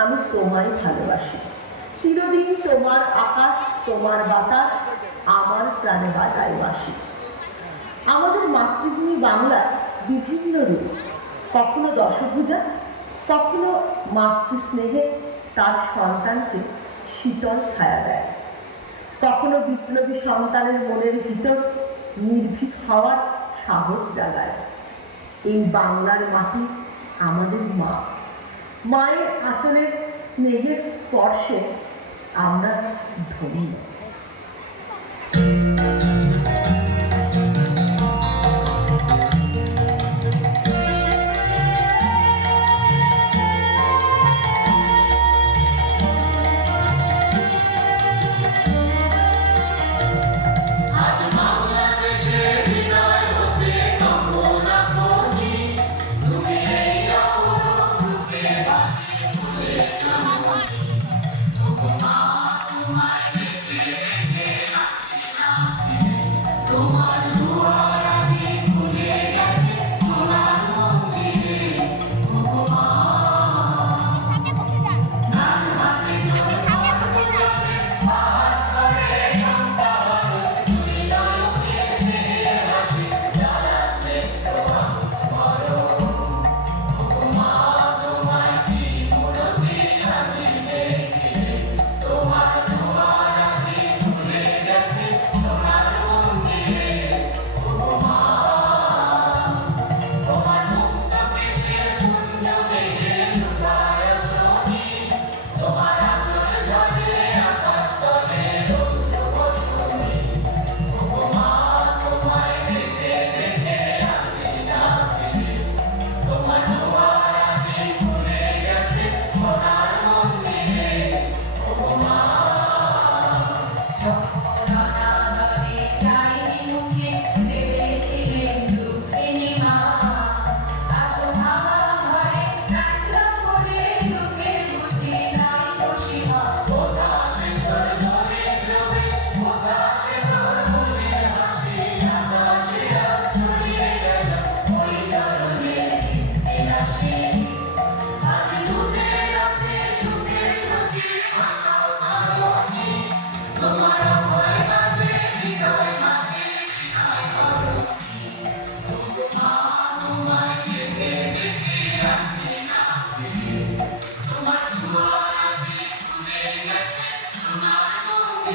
আমি তোমায় ভালোবাসি। চিরদিন তোমার আকাশ, তোমার বাতাস আমার প্রাণে বাজায় বাসি। আমাদের মাতৃভূমি বাংলা বিভিন্ন রূপ। কখনো দশভুজা, কখনো মাতৃস্নেহে তার সন্তানকে শীতল ছায়া দেয়। কখনো বিপ্লবী সন্তানের মনের ভিতর নির্ভীক হওয়ার সাহস জাগায়। এই বাংলার মাটি আমাদের মা। মায়ের আঁচলের স্নেহের স্পর্শে আমরা ধন্য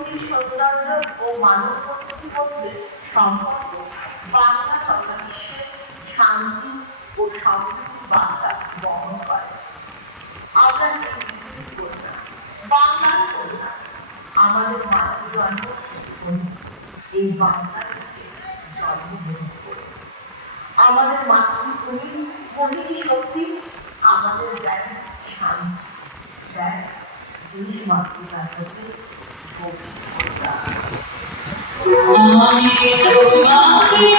প্রকৃতির সৌন্দর্য ও মানব প্রকৃতির মধ্যে সম্পর্ক বাংলা তথা বিশ্বের শান্তি ও সমৃদ্ধির বার্তা বহন করে। আমরা এই পৃথিবীর কন্যা, বাংলার কন্যা। আমাদের মাতৃ জন্ম এই বাংলার বুকে জন্মগ্রহণ করে। আমাদের মাতৃভূমি মোহিনী শক্তি, আমাদের দেয় শান্তি, দেয় দেশ মাতৃকার প্রতি। আমি তোমারি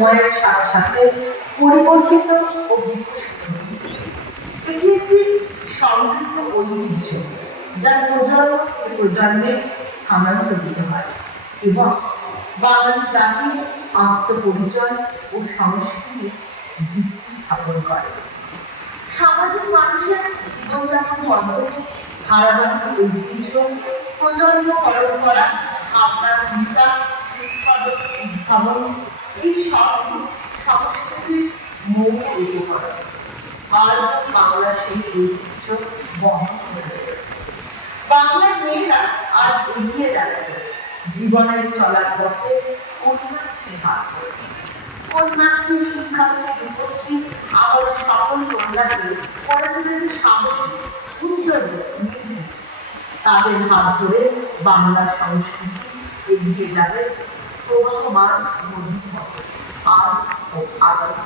সময়ের সাথে সাথে পরিবর্তিত ও বিকশিত হচ্ছে। এটি একটি সমৃদ্ধ ঐতিহ্য যা প্রজন্ম থেকে প্রজন্মে স্থানান্তরিত হয় এবং বাঙালি জাতির আত্মপরিচয় ও সংস্কৃতির ভিত্তি স্থাপন করে। সামাজিক মানুষের জীবনযাপন পদ্ধতি, ধারাবাহিক ঐতিহ্য, প্রজন্ম পরম্পরা, আপনার চিন্তা, উৎপাদন, উদ্ভাবন এই সব সংস্কৃতির মৌল উপকরণ আজ বাংলা সেই ঐতিহ্য বহন করে চলেছে। বাংলার মেয়েরা আজ এগিয়ে যাচ্ছে জীবনের চলার পথে কন্যাশ্রী হাত। কন্যাশ্রী শিক্ষাশ্রী রূপশ্রী আমার সকল কন্যাকে করে তুলেছে সাহসী উদ্যোগী নির্ভীক। তাদের হাত ধরে বাংলা সংস্কৃতি এগিয়ে যাবে প্রবাহমান আজ ও আগামী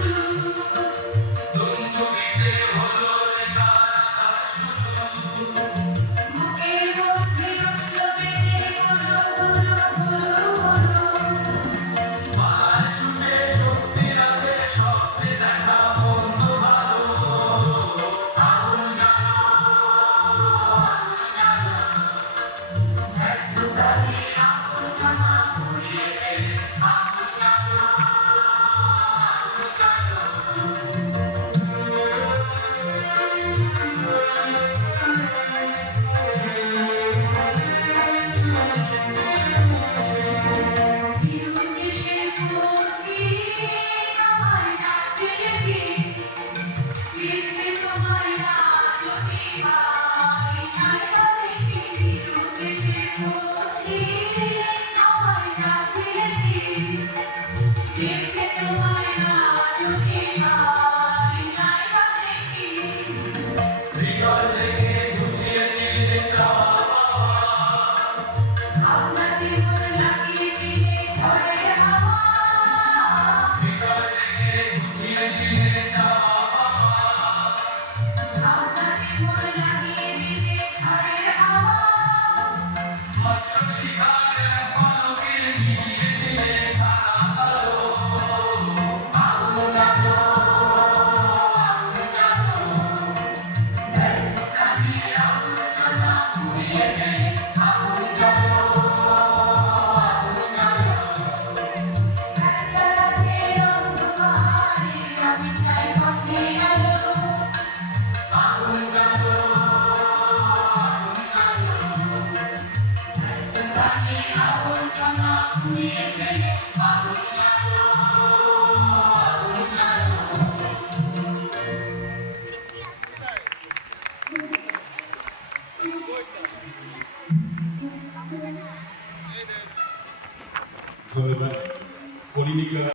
you.